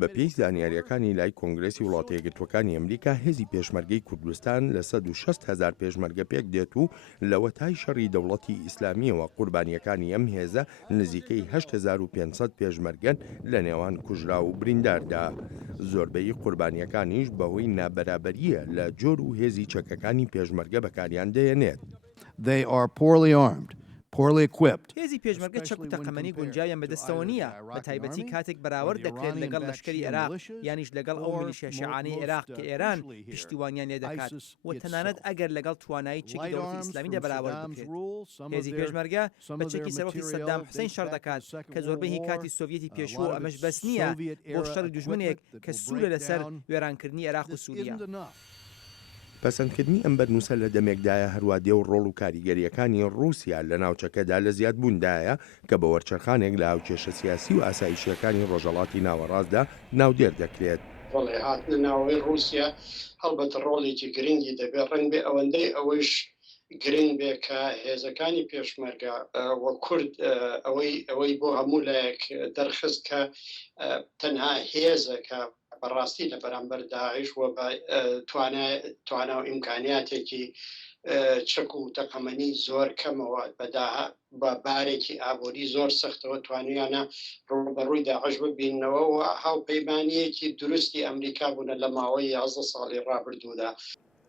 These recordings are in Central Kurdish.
بە پێی زانیاریەکانی لای کۆنگرێسی وڵاتە یەکگرتووەکانی ئەمریکا هێزی پێشمەرگەی کوردستان لە 160,000 پێشمەرگە پێک دێت و لەوە تای شەڕی دەوڵەتی ئیسلامیەوە قوربانیەکانی ئەم هێزە نزیکەی 8500 پێشمەرگەن لە نێوان کوژرا و برینداردا. زۆربەی قوربانیەکانیش بەهۆی نابەرابەریە لە جۆر و هێزی چەکەکانی پێشمەرگە بەکاریان دێنێت. They are poorly armed, poorly equipped. هێزی پێشمەرگە چەک و تەقەمەنی گونجایان بەدەستەوە نییە، بە تایبەتی کاتێک بەراورد دەکرێت لەگەڵ لەشکری عێراق یانیش لەگەڵ ئەو میلیشیا شیعانەی عێراق کە ئێران پشتیوانیان لێ دەکات و تەنانەت ئەگەر لەگەڵ توانایی چەکی دەوڵەتی ئیسلامیدا بەراورد بکرێت. هێزی پێشمەرگە بە چەکی سەرۆکی سەدام حوسێن شەڕ دەکات کە زۆربەی هی کاتی سۆڤیەتی پێشوو ئەمەش بەس نییە بۆ شەڕی دوژمنێک کە سوورە لەسەر وێرانکردنی عێراق و سووریا. پەسەندکردنی ئەم بەرنووسە لە دەمێکدایە هەروە دێ و ڕۆڵ و کاریگەریەکانی رووسیا لە ناوچەکەدا لە زیادبووندایە کە بە وەرچەرخانێک لە هاوکێشە سیاسی و ئاسایشیەکانی ڕۆژهەڵاتی ناوەڕاستدا ناودێر دەکرێت. ڕۆڵی هاتنە ناوەوەی رووسیا هەڵبەت ڕۆڵێکی گرنگی دەبێت ڕەنگ بێ ئەوەندەی ئەوەش گرنگ بێ کە هێزەکانی پێشمەرگە وە کورد ئەوەی بۆ هەموو لایەک دەرخست کە تەنها هێزەکە بەڕاستی لە بەرامبەر داعش و بە توانا و ئیمکانیاتێکی چەک و تەقەمەنی زۆر کەمەوە بە بارێکی ئابووری زۆر سەختەوە توانیانە ڕوبەڕووی داعش ببینەوە و هاوپەیمانیەکی درستی ئەمریکا بوونە لە ماوەی 11 ساڵی ڕابردوودا.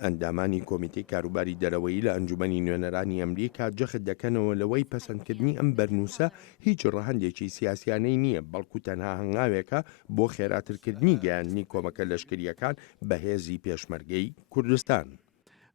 ئەندامانی کۆمیتەی کاروباری دەرەوەی لە ئەنجومەنی نوێنەرانی ئەمریکا جەخت دەکەنەوە لەوەی پەسەندکردنی ئەم بەرنووسە هیچ ڕەهەندێکی سیاسیانەی نییە، بەڵکو تەنها هەنگاوێکە بۆ خێراترکردنی گەیاندنی کۆمەکە لەشکریەکان بە هێزی پێشمەرگەی کوردستان.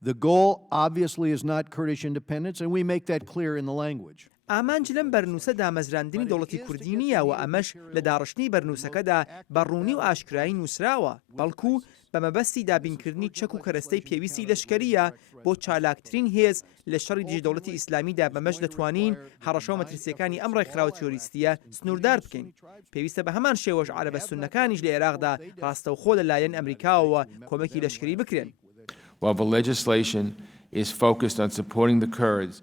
The goal obviously is not Kurdish independence, and we make that clear in the language. ئامانج لەم بەرنووسە دامەزراندنی دەوڵەتی کوردی نییە و ئەمەش لە داڕشتنی بەرنووسەکەدا بەڕوونی و ئاشکرایی نووسراوە، بەڵکو بە مەبەستی دابینکردنی چەک و کەرەستەی پێویستی لەشکریە بۆ چالاکترین هێز لە شەڕی دژی دەوڵەتی ئیسلامیدا بەمەش دەتوانین هەڕەشە و مەترسیەکانی ئەم ڕێکخراوە تۆریستیە سنووردار بکەین. پێویستە بە هەمان شێوەش عەرەبە سوننەکانیش لە عێراقدا ڕاستەوخۆ لەلایەن ئەمریکاوەوە کۆمەکی لەشکری بکرێن. While the legislation is focused on supporting the Kurds,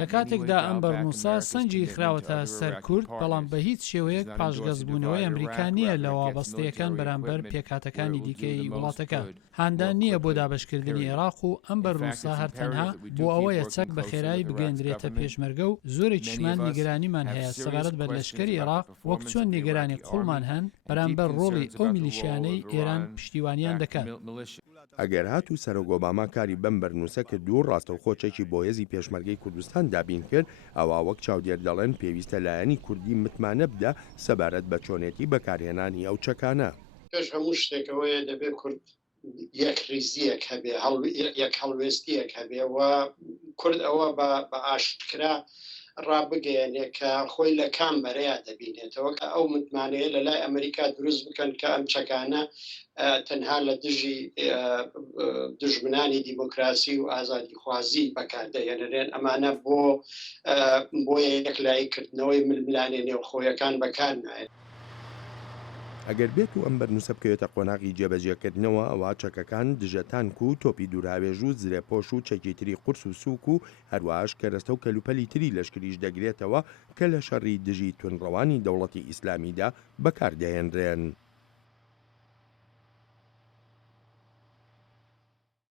لە کاتێکدا ئەم بەرنووسە سەنجی خراوەتە سەر کورد، بەڵام بە هیچ شێوەیەک پاشگەزبوونەوەی ئەمریکا نییە لە وابەستەیەکان بەرامبەر پێکهاتەکانی دیکەی وڵاتەکە. هاندان نییە بۆ دابەشکردنی عێراق و ئەم بەرنووسە هەرتەنها بۆ ئەوەیە چەک بە خێرایی بگەندرێتە پێشمەرگە و زۆرێکیشمان نیگەرانیمان هەیە سەبارەت بە لەشکری عێراق وەک چۆن نیگەرانی قوڵمان هەن بەرامبەر ڕۆڵی ئەو میلیشیانەی ئێران پشتیوانیان دەکات. ئەگەر هات و سەرۆک ئۆباما کاری بەم بەرنووسە کرد و ڕاستەوخۆچێکی بۆ هێزی پێشمەرگەی کوردستان دابین کرد، ئەوە وەک چاودێر دەڵێن پێویستە لایەنی کوردی متمانە بدە سەبارەت بە چۆنێتی بەکارهێنانی ئەو چەکانە. پێش هەموو شتێکەوەیە دەبێت کورد یەک ریزیەک هەبێ یەک هەڵوێستیەک هەبێ و کورد ئەوە بە ئاشکرا ڕابگەیەنێ کە خۆی لە کام بەرەیە دەبینێتەوە کە ئەو متمانەیە لە لای ئەمریکا دروست بکەن کە ئەم چەکانە تەنها لە دژی دژمنانی دیموکراسی و ئازادی خوازی بەکاردەهێنرێن. ئەمانە بۆ یەکلاییکردنەوەی ململانێ نێوخۆیەکان بەکار نایێت. ئەگەر بێت و ئەم بەرنووسە بکەوێتە قۆناغی جێبەجێکردنەوە، ئەوە چەکەکان دژەتانک و تۆپی دوورهاوێژ و زرێپۆش و چەکی تری قورس و سووک و هەروەهاش کەرەستە و کەلوپەلی تری لەشکریش دەگرێتەوە کە لە شەڕی دژی تونڕەوانی دەوڵەتی ئیسلامیدا بەکاردەهێنرێن.